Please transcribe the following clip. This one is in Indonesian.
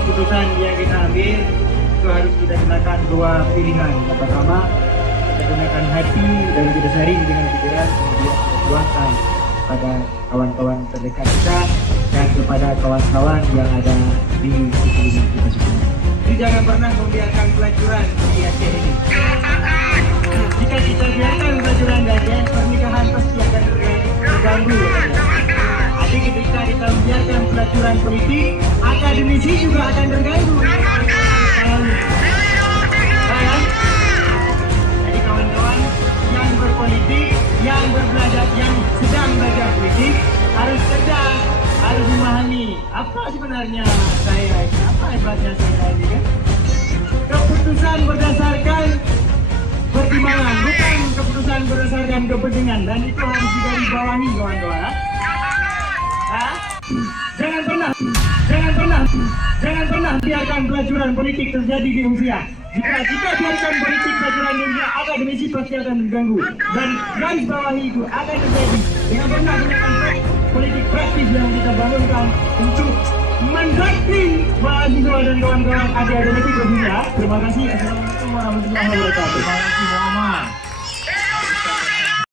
keputusan yang kita ambil itu harus kita gunakan dua pilihan. Yang pertama, kita gunakan hati dan kita sharing dengan pikiran, kemudian kita tuangkan pada kawan-kawan terdekat kita dan kepada kawan-kawan yang ada di sekeliling kita semua. Jadi jangan pernah membiarkan pelacuran di Aceh ini. Jika kita biarkan pelacuran di Aceh, pernikahan pasti akan terganggu. Jadi ketika kita membiarkan pelacuran politik, akademisi juga akan terganggu. Jadi kawan-kawan yang berpolitik, yang berbelajar, yang sedang belajar politik harus cerdas, harus memahami apa sebenarnya saya, apa hebatnya saya ini kan. Keputusan berdasarkan pertimbangan, bukan keputusan berdasarkan kepentingan, dan itu harus digarisbawahi kawan-kawan. Jangan pernah biarkan pelacuran politik terjadi di usia. Jika biarkan politik pelacuran di usia, akademisi pasti akan terganggu. Dan garis bawahi itu akan terjadi. Jangan pernah gunakan politik praktis yang kita bangunkan untuk mendoktrin mahasiswa dan kawan-kawan akademisi dunia. Terima kasih. Assalamualaikum warahmatullahi wabarakatuh. Terima kasih Muhammad.